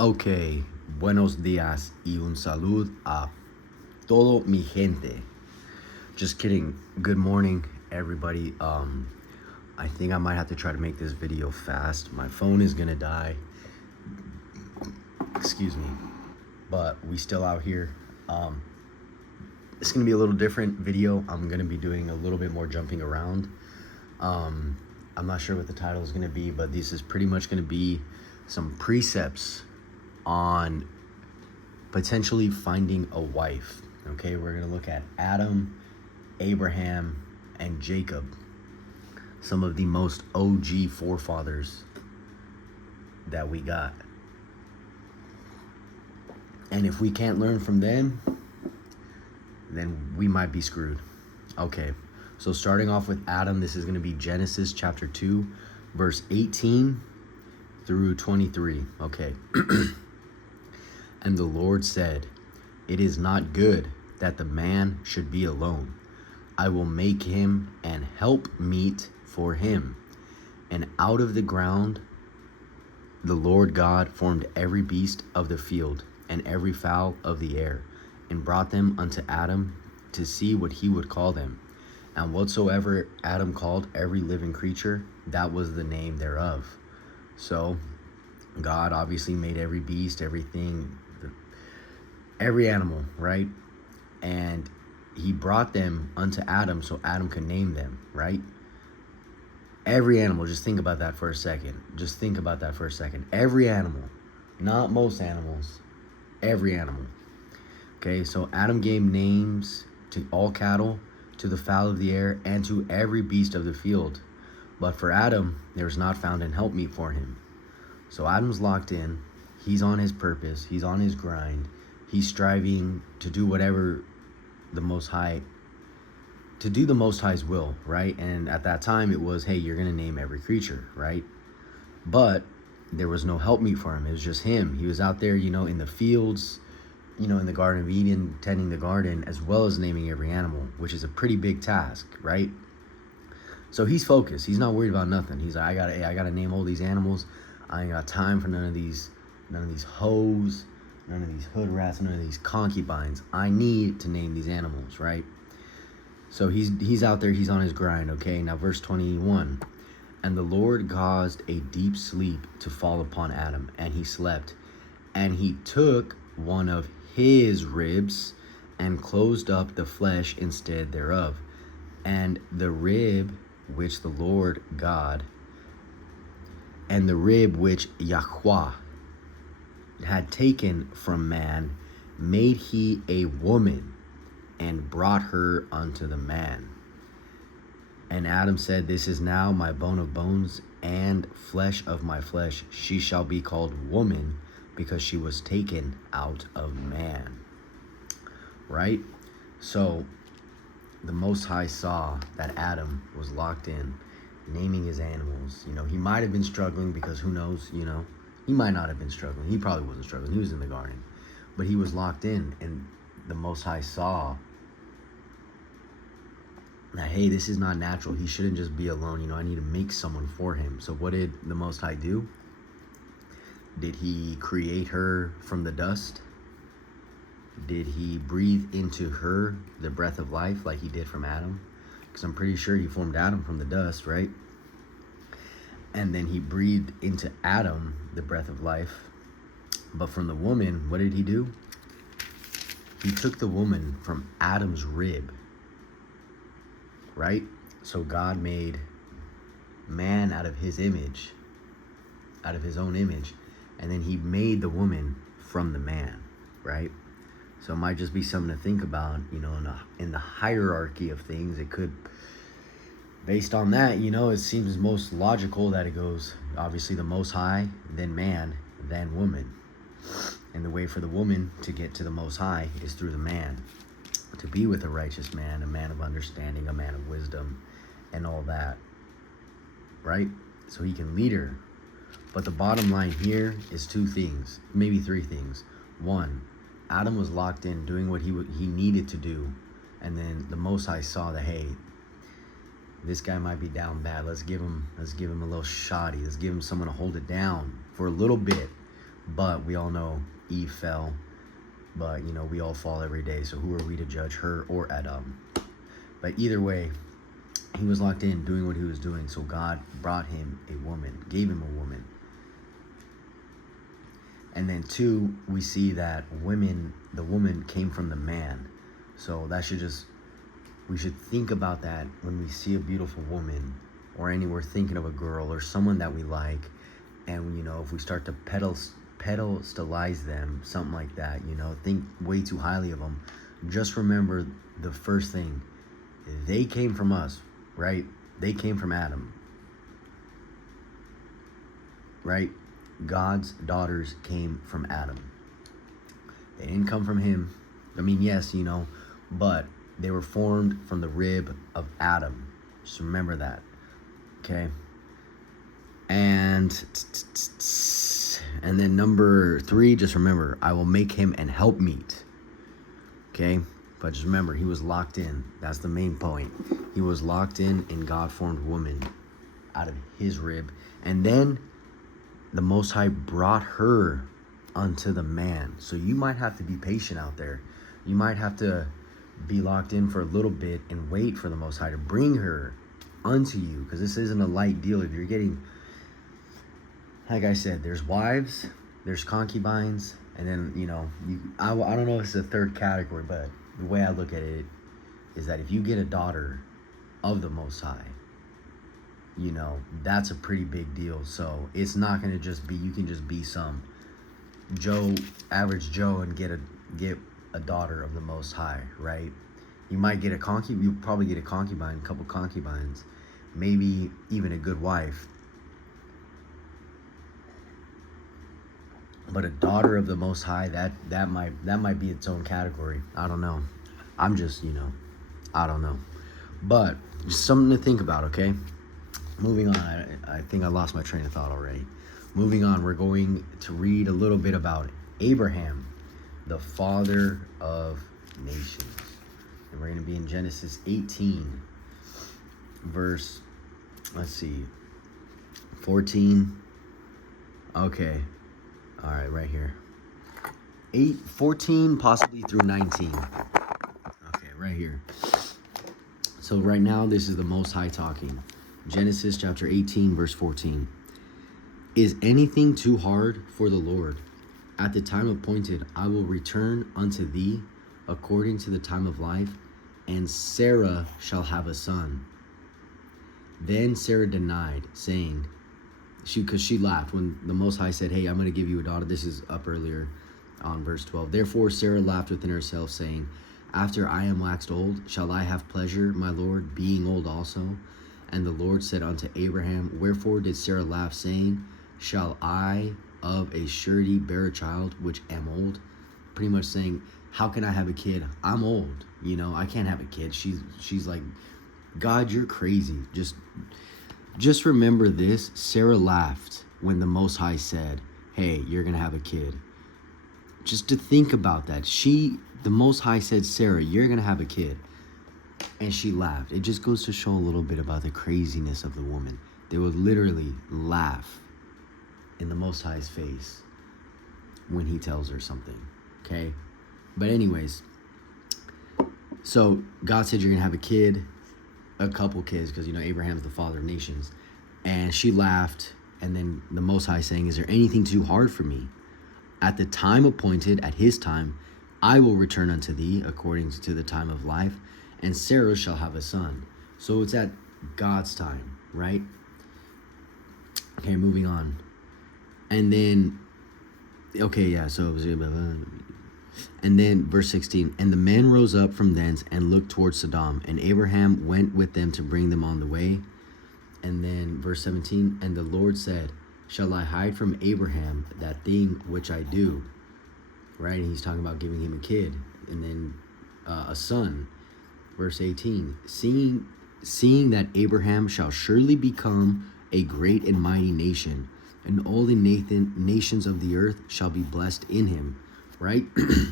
Ok, buenos días y un salud a todo mi gente. Just kidding. Good morning, everybody. I think I might have to try to make this video fast. My phone is gonna die. Excuse me. But we still out here. It's gonna be a little different video. I'm gonna be doing a little bit more jumping around. I'm not sure what the title is gonna be, but this is pretty much gonna be some precepts on potentially finding a wife. Okay, we're gonna look at Adam, Abraham, and Jacob, some of the most OG forefathers that we got. And if we can't learn from them, then we might be screwed. Okay, so starting off with Adam, this is going to be Genesis chapter 2, verse 18 through 23. Okay. And the Lord said, "It is not good that the man should be alone. I will make him an helpmeet for him." And out of the ground the Lord God formed every beast of the field and every fowl of the air, and brought them unto Adam to see what he would call them. And whatsoever Adam called every living creature, that was the name thereof. So God obviously made every beast, everything, every animal, right? And he brought them unto Adam so Adam could name them, right? Every animal, just think about that for a second. Just think about that for a second. Every animal, not most animals, every animal. Okay, so Adam gave names to all cattle, to the fowl of the air, and to every beast of the field. But for Adam, there was not found an helpmeet for him. So Adam's locked in. He's on his purpose. He's on his grind. He's striving to do whatever the Most High, to do the Most High's will, right? And at that time, it was, hey, you're going to name every creature, right? But there was no helpmeet for him. It was just him. He was out there, in the fields, in the Garden of Eden, tending the garden, as well as naming every animal, which is a pretty big task, right? So he's focused. He's not worried about nothing. He's like, I gotta name all these animals. I ain't got time for none of these hoes, none of these hood rats, none of these concubines. I need to name these animals, right? So he's out there, he's on his grind, okay? Now verse 21. And the Lord caused a deep sleep to fall upon Adam, and he slept. And he took one of his ribs and closed up the flesh instead thereof. And the rib which the Lord God, and the rib which Yahweh had taken from man, made he a woman, and brought her unto the man. And Adam said, "This is now my bone of bones and flesh of my flesh. She shall be called woman, because she was taken out of man." Right? So the Most High saw that Adam was locked in, naming his animals. He might have been struggling, because who knows, he might not have been struggling. He probably wasn't struggling. He was in the garden. But he was locked in, and the Most High saw that, hey, this is not natural. He shouldn't just be alone. I need to make someone for him. So what did the Most High do? Did he create her from the dust? Did he breathe into her the breath of life like he did from Adam? Because I'm pretty sure he formed Adam from the dust, right? And then he breathed into Adam the breath of life. But from the woman, what did he do? He took the woman from Adam's rib, right? So God made man out of his image, out of his own image. And then he made the woman from the man, right? So it might just be something to think about, in the hierarchy of things. It could, based on that, it seems most logical that it goes, obviously, the Most High, then man, then woman. And the way for the woman to get to the Most High is through the man. To be with a righteous man, a man of understanding, a man of wisdom, and all that, right? So he can lead her. But the bottom line here is two things, maybe three things. One, Adam was locked in doing what he needed to do, and then the Most High saw that, hey, this guy might be down bad. Let's give him a little shoddy. Let's give him someone to hold it down for a little bit. But we all know Eve fell. But, we all fall every day. So who are we to judge, her or Adam? But either way, he was locked in doing what he was doing. So God brought him a woman, gave him a woman. And then 2, we see that the woman came from the man. So we should think about that when we see a beautiful woman, or we're thinking of a girl or someone that we like. And, if we start to pedestalize them, something like that, think way too highly of them, just remember the first thing. They came from us, right? They came from Adam, right? God's daughters came from Adam. They didn't come from him. I mean, yes, but they were formed from the rib of Adam. Just remember that, okay? And then number 3, just remember, I will make him an helpmeet, okay? But just remember, he was locked in. That's the main point. He was locked in, and God formed woman out of his rib. And then the Most High brought her unto the man. So you might have to be patient out there. You might have to be locked in for a little bit and wait for the Most High to bring her unto you, because this isn't a light deal. If you're getting, like I said, there's wives, there's concubines, and then, I don't know if it's a third category, but the way I look at it is that if you get a daughter of the Most High, that's a pretty big deal. So it's not going to just be, you can just be some average Joe and get a daughter of the Most High, right? You might get you'll probably get a concubine, a couple concubines, maybe even a good wife. But a daughter of the Most High, that might be its own category. I don't know. I'm just, I don't know. But just something to think about, okay? Moving on. I think I lost my train of thought already. Moving on, we're going to read a little bit about Abraham, the father of nations. And we're going to be in Genesis 18, verse, 14. Okay. All right, right here. 14, possibly through 19. Okay, right here. So right now, this is the Most High talking. Genesis chapter 18, verse 14. Is anything too hard for the Lord? At the time appointed, I will return unto thee according to the time of life, and Sarah shall have a son. Then Sarah denied, saying, because she laughed when the Most High said, hey, I'm going to give you a daughter. This is up earlier on verse 12. Therefore Sarah laughed within herself, saying, after I am waxed old, shall I have pleasure, my Lord, being old also? And the Lord said unto Abraham, wherefore did Sarah laugh, saying, shall I of a surety bear a child which am old? Pretty much saying, how can I have a kid? I'm old. I can't have a kid. She's like, God, you're crazy. Just remember this. Sarah laughed when the Most High said, hey, you're going to have a kid. Just to think about that. The Most High said, Sarah, you're going to have a kid. And she laughed. It just goes to show a little bit about the craziness of the woman. They would literally laugh in the Most High's face when he tells her something. Okay? But anyways, so God said you're going to have a kid, a couple kids, because, Abraham's the father of nations. And she laughed. And then the Most High saying, is there anything too hard for me? At the time appointed, at his time, I will return unto thee according to the time of life, and Sarah shall have a son. So it's at God's time, right? Okay, moving on. And then, okay, yeah, so it was, and then verse 16, and the men rose up from thence and looked towards Sodom, and Abraham went with them to bring them on the way. And then verse 17, and the Lord said, shall I hide from Abraham that thing which I do? Right? And he's talking about giving him a kid, and then a son. Verse 18, seeing that Abraham shall surely become a great and mighty nation, and all the nations of the earth shall be blessed in him. Right?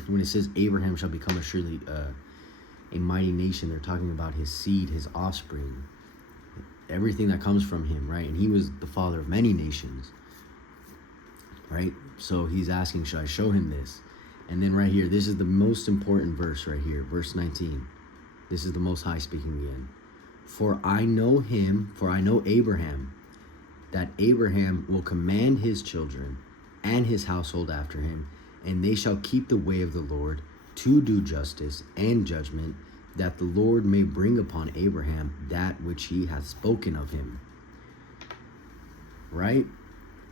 When it says Abraham shall become a mighty nation, they're talking about his seed, his offspring, everything that comes from him, right? And he was the father of many nations. right? So he's asking, should I show him this? And then right here, this is the most important verse right here, verse 19. This is the Most High speaking again. For I know Abraham, that Abraham will command his children and his household after him, and they shall keep the way of the Lord to do justice and judgment, that the Lord may bring upon Abraham that which he hath spoken of him. Right?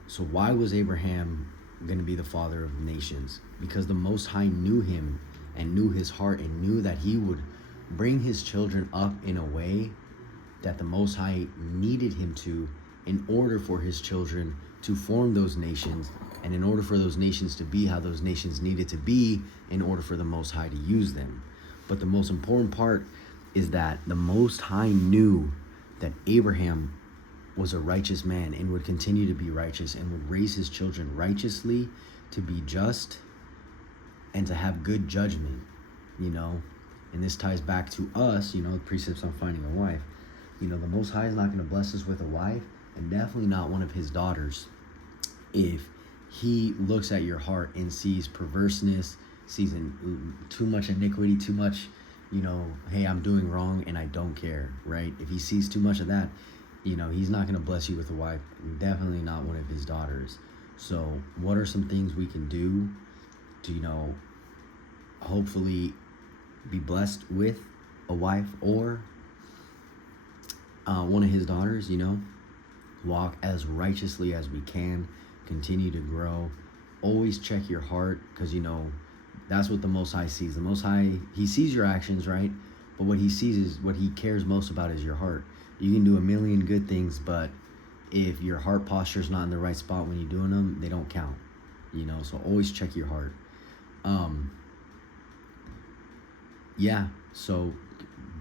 So why was Abraham going to be the father of nations? Because the Most High knew him and knew his heart and knew that he would bring his children up in a way that the Most High needed him to, in order for his children to form those nations, and in order for those nations to be how those nations needed to be, in order for the Most High to use them. But the most important part is that the Most High knew that Abraham was a righteous man and would continue to be righteous and would raise his children righteously, to be just and to have good judgment, you know. And this ties back to us, you know, the precepts on finding a wife. You know, the Most High is not going to bless us with a wife, and definitely not one of his daughters, if he looks at your heart and sees perverseness, sees too much iniquity, too much, you know, hey, I'm doing wrong and I don't care, right? If he sees too much of that, you know, he's not going to bless you with a wife, definitely not one of his daughters. So what are some things we can do to, you know, hopefully be blessed with a wife or one of his daughters? You know, walk as righteously as we can, continue to grow, always check your heart, because, you know, that's what the Most High sees. The Most High, he sees your actions, right? But what he sees is, what he cares most about is your heart. You can do a million good things, but if your heart posture is not in the right spot when you're doing them, they don't count, you know. So always check your heart. Yeah, so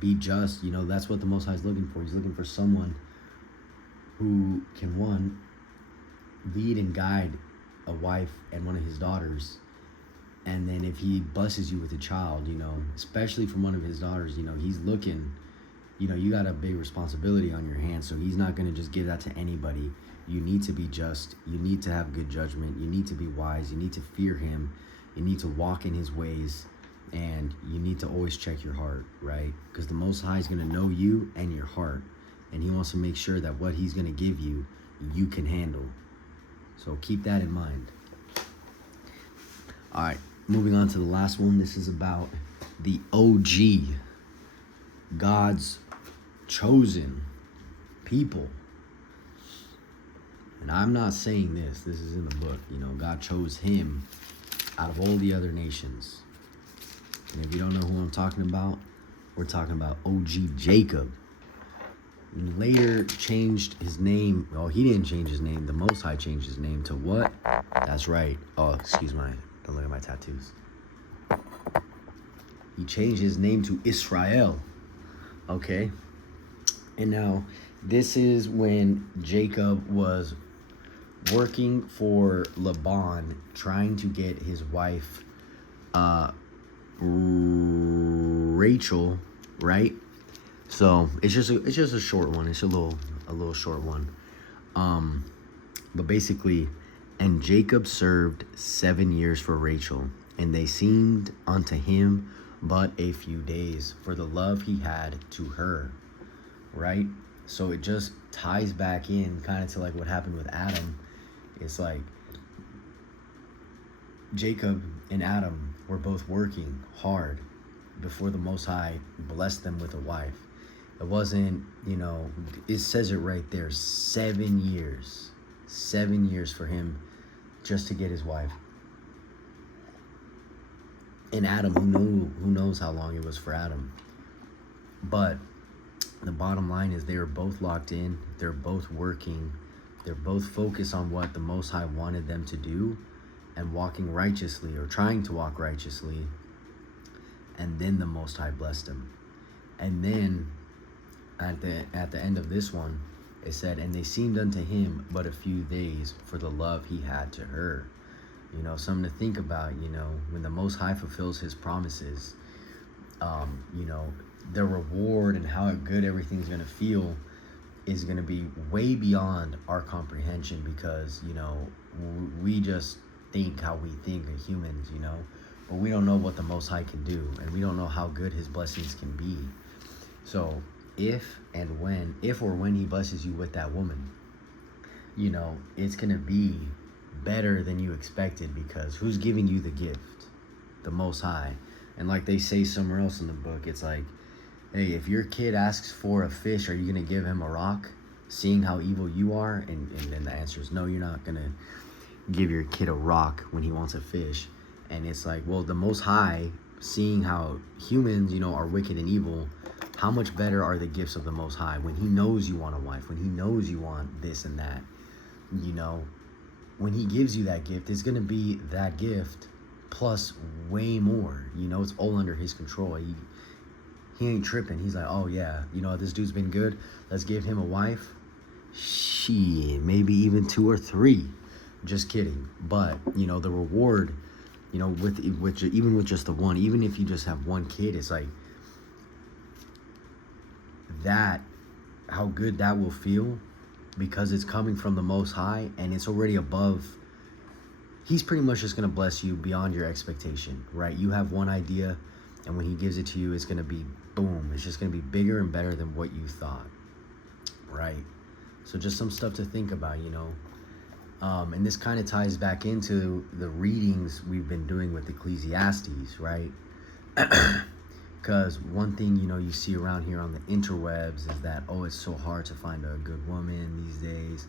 be just, you know. That's what the Most High is looking for. He's looking for someone who can, one, lead and guide a wife and one of his daughters. And then if he blesses you with a child, you know, especially from one of his daughters, you know, he's looking, you know, you got a big responsibility on your hands. So he's not going to just give that to anybody. You need to be just. You need to have good judgment. You need to be wise. You need to fear him. You need to walk in his ways. And you need to always check your heart, right? Because the Most High is going to know you and your heart. And he wants to make sure that what he's going to give you, you can handle. So keep that in mind. All right, moving on to the last one. This is about the OG, God's chosen people. And I'm not saying this. This is in the book. You know, God chose him out of all the other nations. And if you don't know who I'm talking about, we're talking about OG Jacob. And later changed his name. Well, he didn't change his name. The Most High changed his name to what? That's right. Oh, excuse me. Don't look at my tattoos. He changed his name to Israel. Okay. And now, this is when Jacob was working for Laban, trying to get his wife, Rachel, right? So it's just a short one. It's a little short one. But basically, and Jacob served 7 years for Rachel, and they seemed unto him but a few days, for the love he had to her. Right? So it just ties back in kind of to like what happened with Adam. It's like Jacob and Adam were both working hard before the Most High blessed them with a wife. It wasn't, you know, it says it right there, 7 years. 7 years for him just to get his wife. And Adam, who knows how long it was for Adam. But the bottom line is they are both locked in. They're both working. They're both focused on what the Most High wanted them to do and walking righteously, or trying to walk righteously. And then the Most High blessed them. And then at the end of this one, it said, and they seemed unto him but a few days, for the love he had to her. You know, something to think about. You know, when the Most High fulfills his promises, you know, the reward and how good everything's going to feel is going to be way beyond our comprehension, because, you know, we just think how we think as humans, you know, but we don't know what the Most High can do, and we don't know how good his blessings can be. So if or when he blesses you with that woman, you know, it's going to be better than you expected, because who's giving you the gift? The Most High. And like they say somewhere else in the book, it's like, hey, if your kid asks for a fish, are you going to give him a rock, seeing how evil you are? And then the answer is no, you're not going to give your kid a rock when he wants a fish. And it's like, well, the Most High, seeing how humans, you know, are wicked and evil, how much better are the gifts of the Most High when he knows you want a wife, when he knows you want this and that, you know? When he gives you that gift, it's going to be that gift plus way more. You know, it's all under his control. He ain't tripping. He's like, oh yeah, you know, this dude's been good, let's give him a wife. Shit, maybe even 2 or 3. Just kidding. But, you know, the reward, you know, with even with just the one, even if you just have one kid, it's like that, how good that will feel, because it's coming from the Most High, and it's already above. He's pretty much just going to bless you beyond your expectation, right? You have one idea, and when he gives it to you, it's going to be boom. It's just going to be bigger and better than what you thought, right? So just some stuff to think about, you know. And this kind of ties back into the readings we've been doing with Ecclesiastes, right? Because one thing, you know, you see around here on the interwebs is that, oh, it's so hard to find a good woman these days,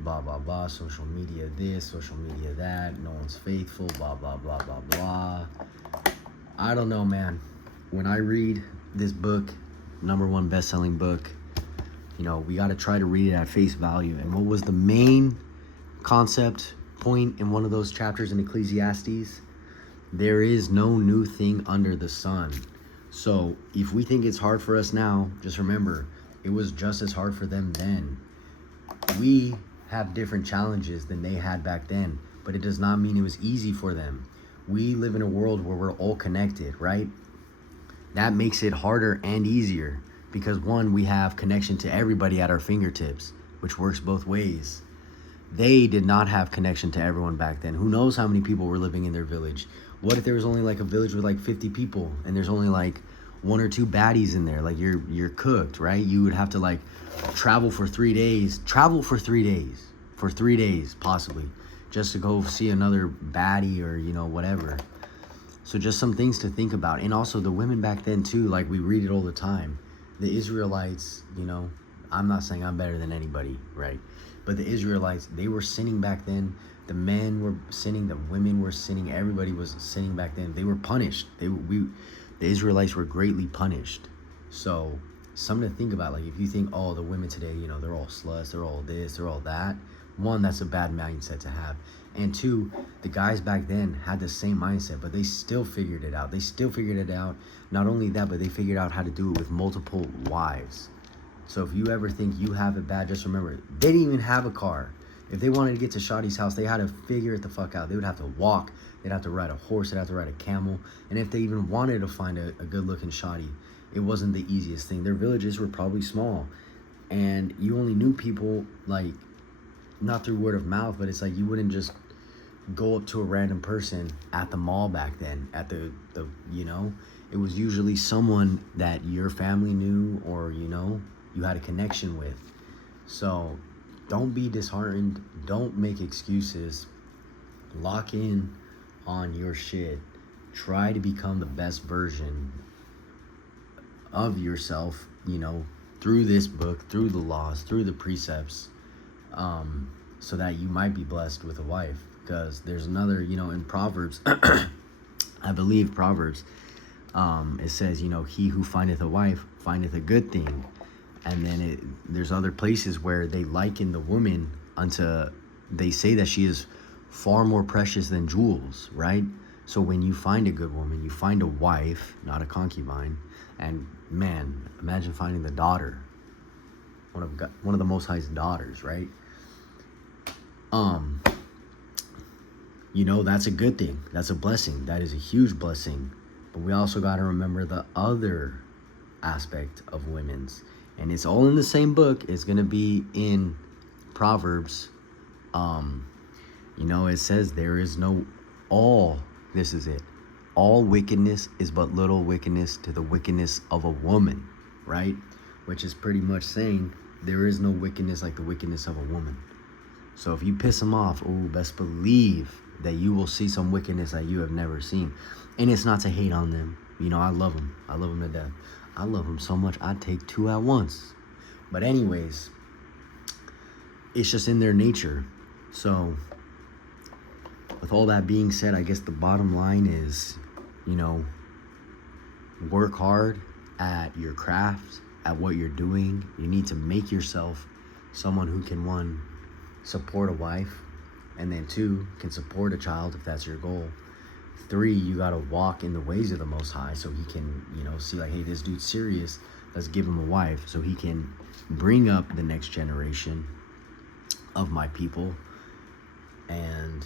blah, blah, blah, social media this, social media that, no one's faithful, blah, blah, blah, blah, blah. I don't know, man. When I read this book, #1 best-selling book, you know, we got to try to read it at face value. And what was the main concept point in one of those chapters in Ecclesiastes? There is no new thing under the sun. So if we think it's hard for us now, just remember, it was just as hard for them then. We have different challenges than they had back then, but it does not mean it was easy for them. We live in a world where we're all connected, right? That makes it harder and easier, because one, we have connection to everybody at our fingertips, which works both ways. They did not have connection to everyone back then. Who knows how many people were living in their village? What if there was only like a village with like 50 people, and there's only like 1 or 2 baddies in there? Like you're cooked, right? You would have to like travel for 3 days, for 3 days possibly, just to go see another baddie, or, you know, whatever. So just some things to think about. And also the women back then too, like we read it all the time. The Israelites, you know, I'm not saying I'm better than anybody, right? But the Israelites, they were sinning back then. The men were sinning, the women were sinning, everybody was sinning back then. They were punished. The Israelites were greatly punished. So something to think about. Like if you think, oh, the women today, you know, they're all sluts, they're all this, they're all that. 1, that's a bad mindset to have. And 2, the guys back then had the same mindset, but they still figured it out. Not only that, but they figured out how to do it with multiple wives. So if you ever think you have it bad, just remember, they didn't even have a car. If they wanted to get to Shadi's house, they had to figure it the fuck out. They would have to walk. They'd have to ride a horse. They'd have to ride a camel. And if they even wanted to find a good-looking Shadi, it wasn't the easiest thing. Their villages were probably small. And you only knew people, like, not through word of mouth, but it's like you wouldn't just go up to a random person at the mall back then. At the you know, it was usually someone that your family knew, or, you know, you had a connection with. So don't be disheartened. Don't make excuses. Lock in on your shit. Try to become the best version of yourself, you know, through this book, through the laws, through the precepts, so that you might be blessed with a wife. Because there's another, you know, in Proverbs, I believe Proverbs, it says, you know, he who findeth a wife findeth a good thing. And then there's other places where they liken the woman unto, they say that she is far more precious than jewels, right? So when you find a good woman, you find a wife, not a concubine. And man, imagine finding the daughter, one of the Most High's daughters, right? You know, that's a good thing. That's a blessing. That is a huge blessing. But we also got to remember the other aspect of women's. And it's all in the same book. It's going to be in Proverbs. It says there is no this is it. All wickedness is but little wickedness to the wickedness of a woman, right? Which is pretty much saying there is no wickedness like the wickedness of a woman. So if you piss them off, best believe that you will see some wickedness that you have never seen. And it's not to hate on them. I love them. I love them to death. I love them so much, I'd take two at once. But anyways, it's just in their nature. So with all that being said, I guess the bottom line is, work hard at your craft, at what you're doing. You need to make yourself someone who can, one, support a wife, and then two, can support a child if that's your goal. Three, you got to walk in the ways of the Most High so he can, see like, hey, this dude's serious. Let's give him a wife so he can bring up the next generation of my people. And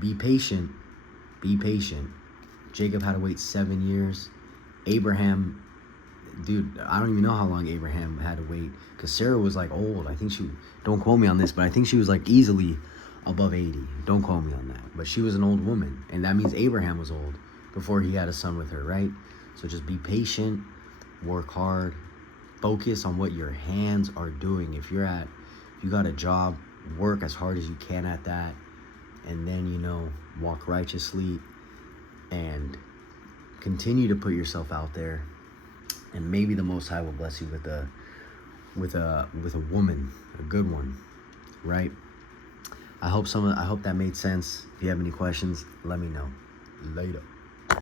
be patient. Be patient. Jacob had to wait 7 years. Abraham, dude, I don't even know how long Abraham had to wait, because Sarah was like old. I think don't quote me on this, but I think she was like easily above 80. Don't quote me on that. But she was an old woman, and that means Abraham was old before he had a son with her, right? So just be patient, work hard, focus on what your hands are doing. If you got a job, work as hard as you can at that, and then, walk righteously and continue to put yourself out there, and maybe the Most High will bless you with a woman, a good one, right? I hope that made sense. If you have any questions, let me know. Later.